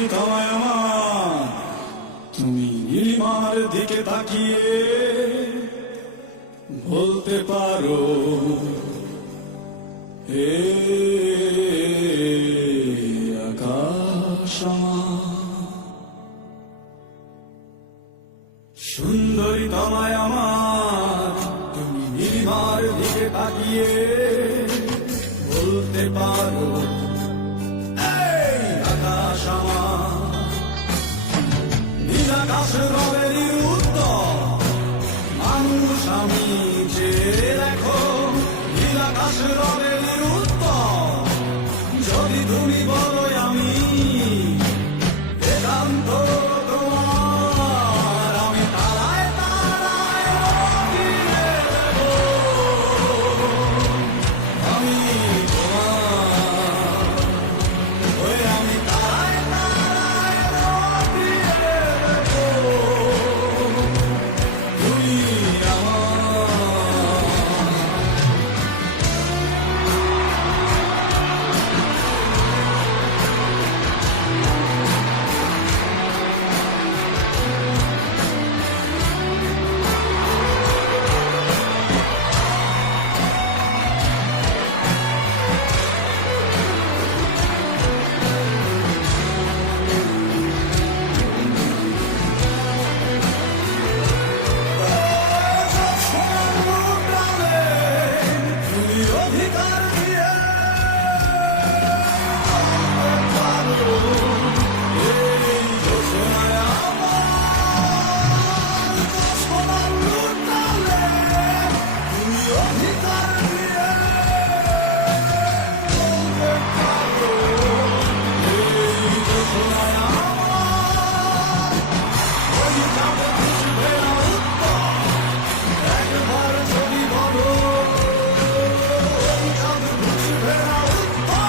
সুন্দরী তোমায় আমার, তুমি নীলিমার দিকে তাকিয়ে বলতে পারো, হে আকাশ আমার। সুন্দরী তোমায় আমার, তুমি নীলিমার দিকে তাকিয়ে বলতে পারো, এই আকাশ আমার। নীল আকাশ রবেরই উত্তর, মানুষ আমি যে দেখো, নীল আকাশ রবেরই উত্তর। যদি তুমি বলো আমি বেদান্ত তোমার, আমি তারায় তারায় রটিয়ে দেব। আমি তোমার, ওই আমি তারায় তারায় রটিয়ে দেব। তুমি আমার। তুমি অধিকার দিয়ে পারো, এই ঘোষণায় আমার সোনার লুটালে। তুমি অধিকার দিয়ে বলতে পারো, এই ঘোষণায় আমার অধিকার বুঝবে না উত্তর। একবার যদি বলো, অধিকার বুঝবে না উত্তর।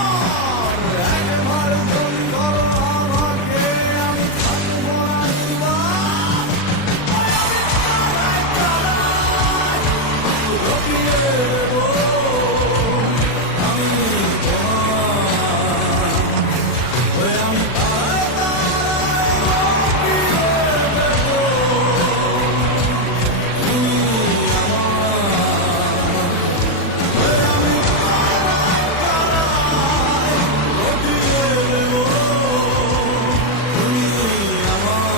একবার যদি বলো আমাকে, আমি থাকবো না নির্বাক। রটিয়ে দেব আমি তোমার, ওই আমি তারায় তারায় রটিয়ে দেব। তুমি আমার, ওই আমি তারায় তারায় রটিয়ে দেব। তুমি আমার,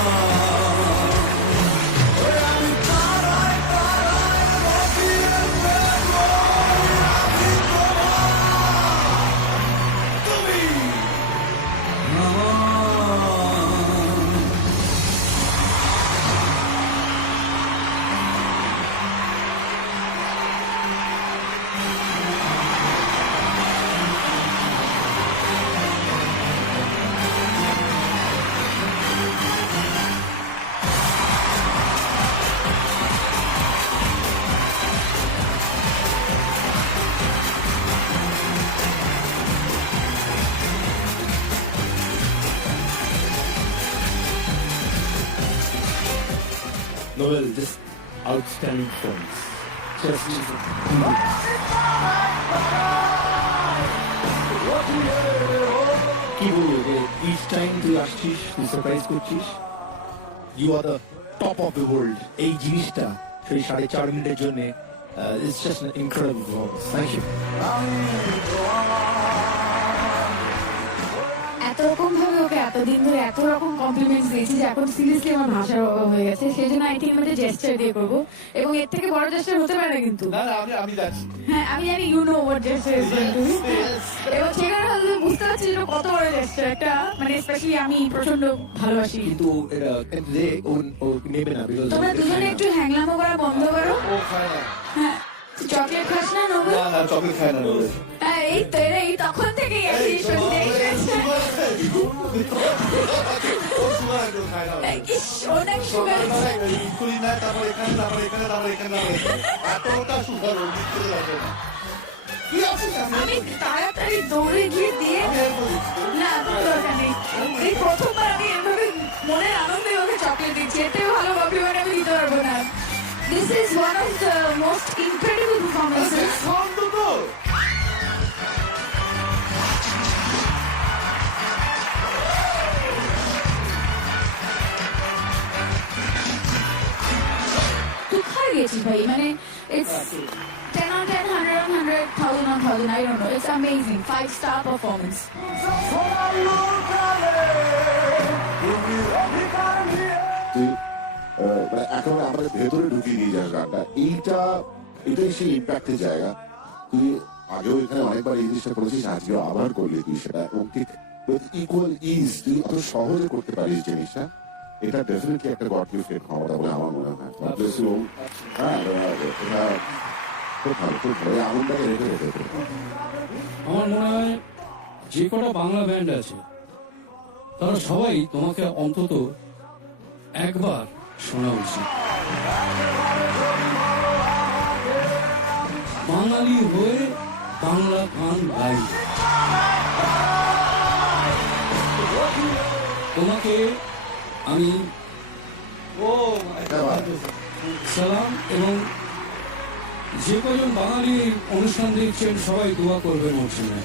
ওই আমি তারায় তারায় রটিয়ে দেব। আমি তোমার, তুমি আমার। Noel, just outstanding performance. Just কি বলবো যে each time তুই আসছিস, তুই সারপ্রাইজ করছিস, you are the top of the world. এই জিনিসটা সেই 4.5 মিনিটের জন্য it's just an incredible performance. Thank you. এত রকম ভাবে ওকে এতদিন ধরে এত রকম কমপ্লিমেন্টস দিয়েছি যে এখন সিরিয়াসলি আমার ভাষার অভাব হয়ে গেছে। সেই জন্য আই থিঙ্ক আমাদের জেস্টার দিয়ে করবো, এবং এর থেকে বড় জেস্টার হতে পারে না কিন্তু। না না আমি যাচ্ছি। হ্যাঁ আমি জানি, you know what jester is going to be, এবং সেখানে হয়তো বুঝতে পারছি যে কত বড় জেস্টার একটা, মানে স্পেশালি আমি প্রচন্ড ভালোবাসি। কিন্তু এটা যে ও নেবে না because তোমরা দুজনে একটু হ্যাংলামো করা বন্ধ করো। ও খায় না। হ্যাঁ, চকলেট খাস না নোবেল? না না চকলেট খায় না বলে। হ্যাঁ এই তো এরা এই তখন থেকেই একই শুনতে ও সুগার একদম খায় না। ইস অনেক সুগার। ইনসুলিন নেয়, তারপর এখানে তারপর এখানে তারপর এখানে এতটা সুগার ওর দিক থেকে যাবে না। কি আছে আমি তাড়াতাড়ি দৌড়ে গিয়ে দিয়ে না তোর দরকার নেই। এই প্রথমবার আমি এভাবে মনের আনন্দে ওকে চকলেট দিচ্ছি, এতে ভালো কমপ্লিমেন্ট আমি দিতে পারবো না। This is one of the most incredible performances. ভাই মানে it's 10 on 10, 100 on 100, 1000 on 1000, I don't know, it's amazing, 5-star performance. তুই মানে একেবারে আমাদের ভেতরে ঢুকিয়ে নিয়ে যাস গানটা, এটাই সেই ইম্প্যাক্টের জায়গা। তুই আগেও এখানে অনেকবার এই জিনিসটা করেছিস, আজকেও আবার করলি তুই সেটা, এবং ঠিক ইকুয়াল ইজ তুই অত সহজে করতে পারিস জিনিসটা। এটা ডেফিনেটলি একটা গড গিফটেড ক্ষমতা বলে আমার মনে হয়। হ্যাঁ, এটা খুব ভালো, খুব ভালো। এই আনন্দটাকে রেখে রেখে আমার মনে হয় যে কটা বাংলা ব্যান্ড আছে তারা সবাই তোমাকে অন্তত একবার শোনা উচিত। বাঙালি হয়ে বাংলা গান গাই, তোমাকে আমি সালাম, এবং যে কজন বাঙালি অনুষ্ঠান দেখছেন সবাই দোয়া করবেন মরশুমে।